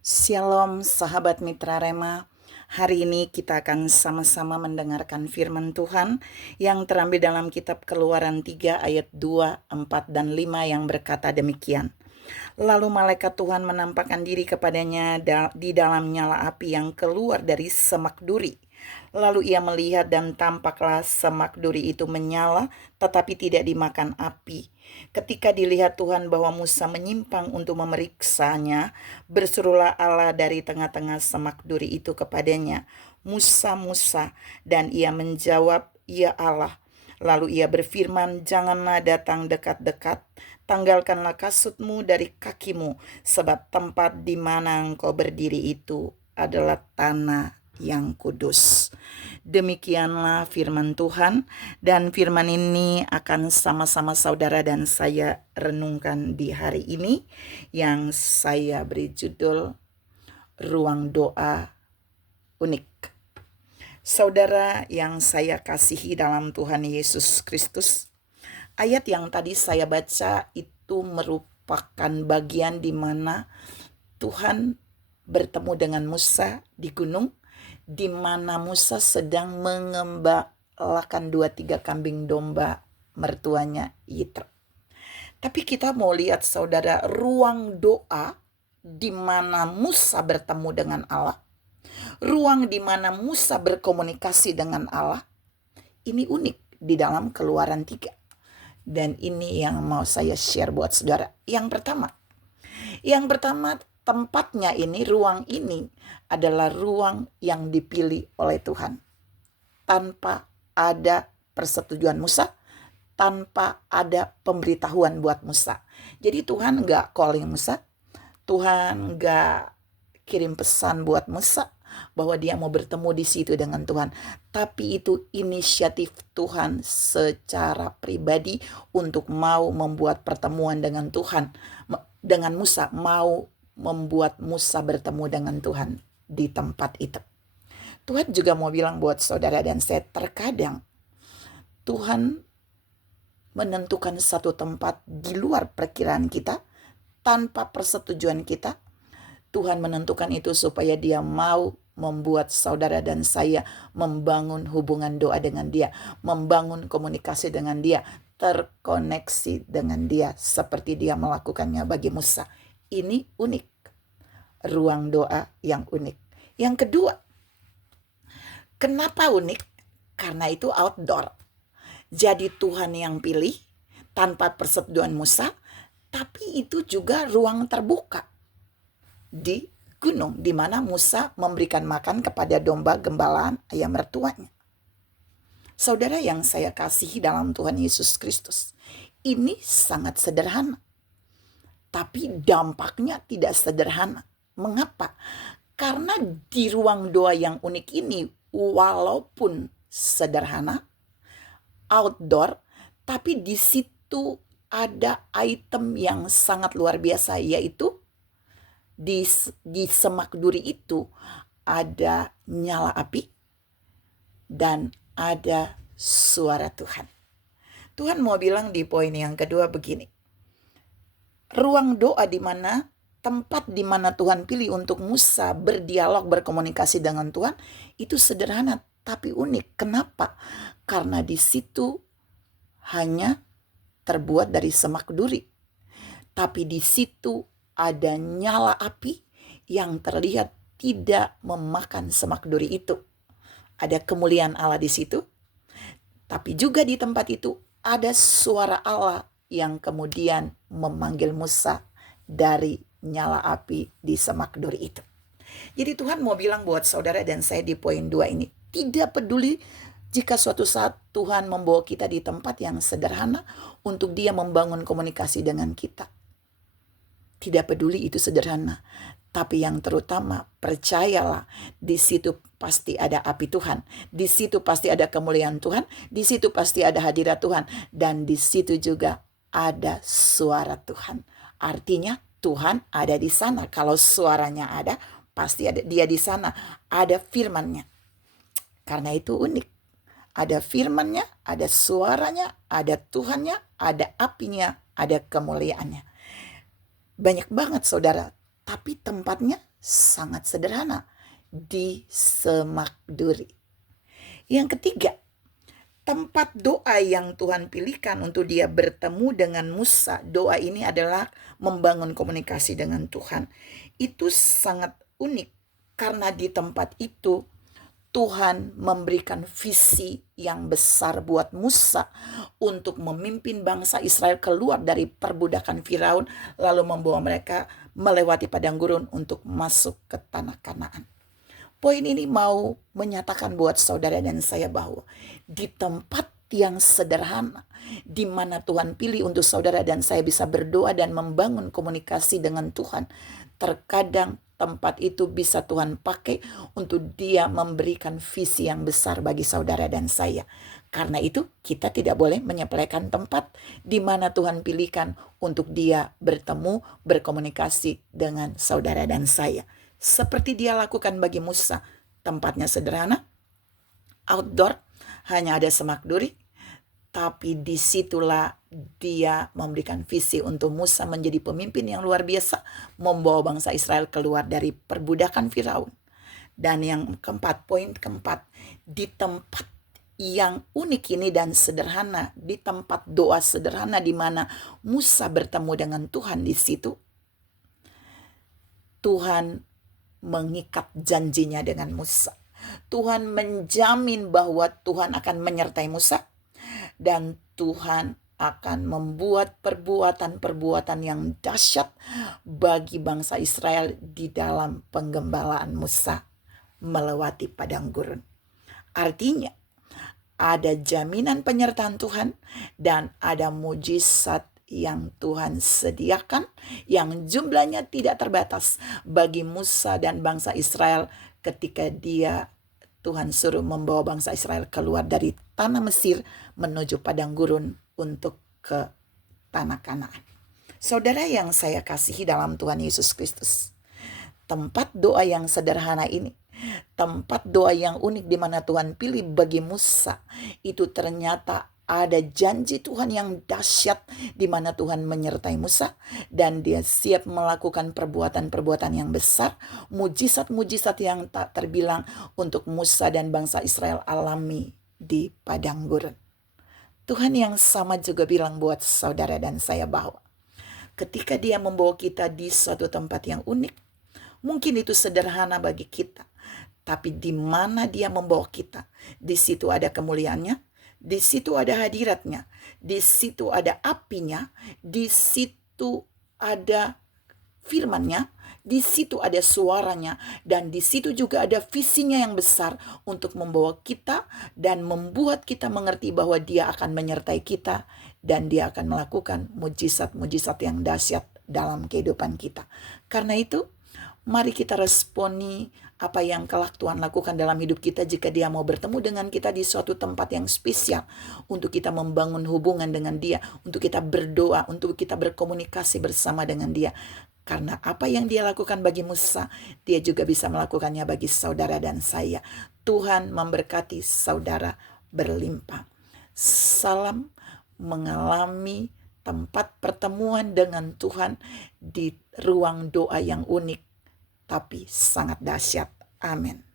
Shalom sahabat Mitra Rema. Hari ini kita akan sama-sama mendengarkan firman Tuhan yang terambil dalam kitab Keluaran 3 ayat 2, 4, dan 5 yang berkata demikian. Lalu malaikat Tuhan menampakkan diri kepadanya di dalam nyala api yang keluar dari semak duri. Lalu ia melihat dan tampaklah semak duri itu menyala tetapi tidak dimakan api. Ketika dilihat Tuhan bahwa Musa menyimpang untuk memeriksanya, berserulah Allah dari tengah-tengah semak duri itu kepadanya, "Musa, Musa." Dan ia menjawab, "Ya Allah." Lalu ia berfirman, "Janganlah datang dekat-dekat, tanggalkanlah kasutmu dari kakimu, sebab tempat di mana engkau berdiri itu adalah tanah yang kudus." Demikianlah firman Tuhan, dan firman ini akan sama-sama saudara dan saya renungkan di hari ini, yang saya beri judul Ruang Doa Unik. Saudara yang saya kasihi dalam Tuhan Yesus Kristus, ayat yang tadi saya baca itu merupakan bagian di mana Tuhan bertemu dengan Musa di gunung, di mana Musa sedang mengembalakan 2-3 kambing domba mertuanya Yitro. Tapi kita mau lihat saudara, ruang doa di mana Musa bertemu dengan Allah, ruang di mana Musa berkomunikasi dengan Allah, ini unik di dalam Keluaran 3. Dan ini yang mau saya share buat saudara. Yang pertama, tempatnya ini, ruang ini adalah ruang yang dipilih oleh Tuhan. Tanpa ada persetujuan Musa, tanpa ada pemberitahuan buat Musa. Jadi Tuhan gak calling Musa, Tuhan gak kirim pesan buat Musa bahwa dia mau bertemu di situ dengan Tuhan. Tapi itu inisiatif Tuhan secara pribadi untuk mau membuat pertemuan dengan Tuhan, dengan Musa, mau membuat Musa bertemu dengan Tuhan di tempat itu. Tuhan juga mau bilang buat saudara dan saya, terkadang Tuhan menentukan satu tempat di luar perkiraan kita, tanpa persetujuan kita. Tuhan menentukan itu supaya dia mau membuat saudara dan saya membangun hubungan doa dengan dia, membangun komunikasi dengan dia, terkoneksi dengan dia seperti dia melakukannya bagi Musa. Ini unik, ruang doa yang unik. Yang kedua, kenapa unik? Karena itu outdoor. Jadi Tuhan yang pilih tanpa persetujuan Musa, tapi itu juga ruang terbuka di gunung di mana Musa memberikan makan kepada domba gembalaan ayah mertuanya. Saudara yang saya kasihi dalam Tuhan Yesus Kristus, ini sangat sederhana, tapi dampaknya tidak sederhana. Mengapa? Karena di ruang doa yang unik ini, walaupun sederhana, outdoor, tapi di situ ada item yang sangat luar biasa, yaitu di semak duri itu ada nyala api dan ada suara Tuhan. Tuhan mau bilang di poin yang kedua begini. Ruang doa di mana, tempat di mana Tuhan pilih untuk Musa berdialog, berkomunikasi dengan Tuhan, itu sederhana tapi unik. Kenapa? Karena di situ hanya terbuat dari semak duri. Tapi di situ ada nyala api yang terlihat tidak memakan semak duri itu. Ada kemuliaan Allah di situ. Tapi juga di tempat itu ada suara Allah yang kemudian memanggil Musa dari nyala api di semak duri itu. Jadi Tuhan mau bilang buat saudara dan saya di poin 2 ini, tidak peduli jika suatu saat Tuhan membawa kita di tempat yang sederhana untuk dia membangun komunikasi dengan kita. Tidak peduli itu sederhana, tapi yang terutama percayalah, di situ pasti ada api Tuhan, di situ pasti ada kemuliaan Tuhan, di situ pasti ada hadirat Tuhan, dan di situ juga ada suara Tuhan. Artinya Tuhan ada di sana. Kalau suaranya ada, pasti ada dia di sana, ada firman-Nya. Karena itu unik. Ada firman-Nya, ada suaranya, ada Tuhan-Nya, ada apinya, ada kemuliaannya. Banyak banget saudara, tapi tempatnya sangat sederhana, di Semak Duri. Yang ketiga, tempat doa yang Tuhan pilihkan untuk dia bertemu dengan Musa. Doa ini adalah membangun komunikasi dengan Tuhan. Itu sangat unik karena di tempat itu Tuhan memberikan visi yang besar buat Musa untuk memimpin bangsa Israel keluar dari perbudakan Firaun, lalu membawa mereka melewati padang gurun untuk masuk ke tanah Kanaan. Poin ini mau menyatakan buat saudara dan saya bahwa di tempat yang sederhana, di mana Tuhan pilih untuk saudara dan saya bisa berdoa dan membangun komunikasi dengan Tuhan, terkadang tempat itu bisa Tuhan pakai untuk dia memberikan visi yang besar bagi saudara dan saya. Karena itu kita tidak boleh menyepelekan tempat di mana Tuhan pilihkan untuk dia bertemu, berkomunikasi dengan saudara dan saya. Seperti dia lakukan bagi Musa, tempatnya sederhana, outdoor, hanya ada semak duri, tapi disitulah dia memberikan visi untuk Musa menjadi pemimpin yang luar biasa, membawa bangsa Israel keluar dari perbudakan Firaun. Dan yang keempat, poin keempat, di tempat yang unik ini dan sederhana, di tempat doa sederhana di mana Musa bertemu dengan Tuhan di situ, Tuhan mengikat janjinya dengan Musa. Tuhan menjamin bahwa Tuhan akan menyertai Musa dan Tuhan akan membuat perbuatan-perbuatan yang dahsyat bagi bangsa Israel di dalam penggembalaan Musa melewati padang gurun. Artinya ada jaminan penyertaan Tuhan dan ada mujizat yang Tuhan sediakan yang jumlahnya tidak terbatas bagi Musa dan bangsa Israel ketika Tuhan suruh membawa bangsa Israel keluar dari tanah Mesir menuju padang gurun untuk ke tanah Kanaan. Saudara yang saya kasihi dalam Tuhan Yesus Kristus, tempat doa yang sederhana ini, tempat doa yang unik di mana Tuhan pilih bagi Musa, itu ternyata ada janji Tuhan yang dahsyat di mana Tuhan menyertai Musa dan dia siap melakukan perbuatan-perbuatan yang besar, mujizat-mujizat yang tak terbilang untuk Musa dan bangsa Israel alami di padang gurun. Tuhan yang sama juga bilang buat saudara dan saya bahwa ketika dia membawa kita di suatu tempat yang unik, mungkin itu sederhana bagi kita, tapi di mana dia membawa kita, di situ ada kemuliaannya, di situ ada hadiratnya, di situ ada apinya, di situ ada firman-Nya, di situ ada suaranya, dan di situ juga ada visinya yang besar untuk membawa kita dan membuat kita mengerti bahwa dia akan menyertai kita dan dia akan melakukan mujizat-mujizat yang dahsyat dalam kehidupan kita. Karena itu, mari kita responi apa yang kelak Tuhan lakukan dalam hidup kita jika dia mau bertemu dengan kita di suatu tempat yang spesial untuk kita membangun hubungan dengan dia, untuk kita berdoa, untuk kita berkomunikasi bersama dengan dia. Karena apa yang dia lakukan bagi Musa, dia juga bisa melakukannya bagi saudara dan saya. Tuhan memberkati saudara berlimpah. Salam mengalami tempat pertemuan dengan Tuhan di ruang doa yang unik tapi sangat dahsyat. Amin.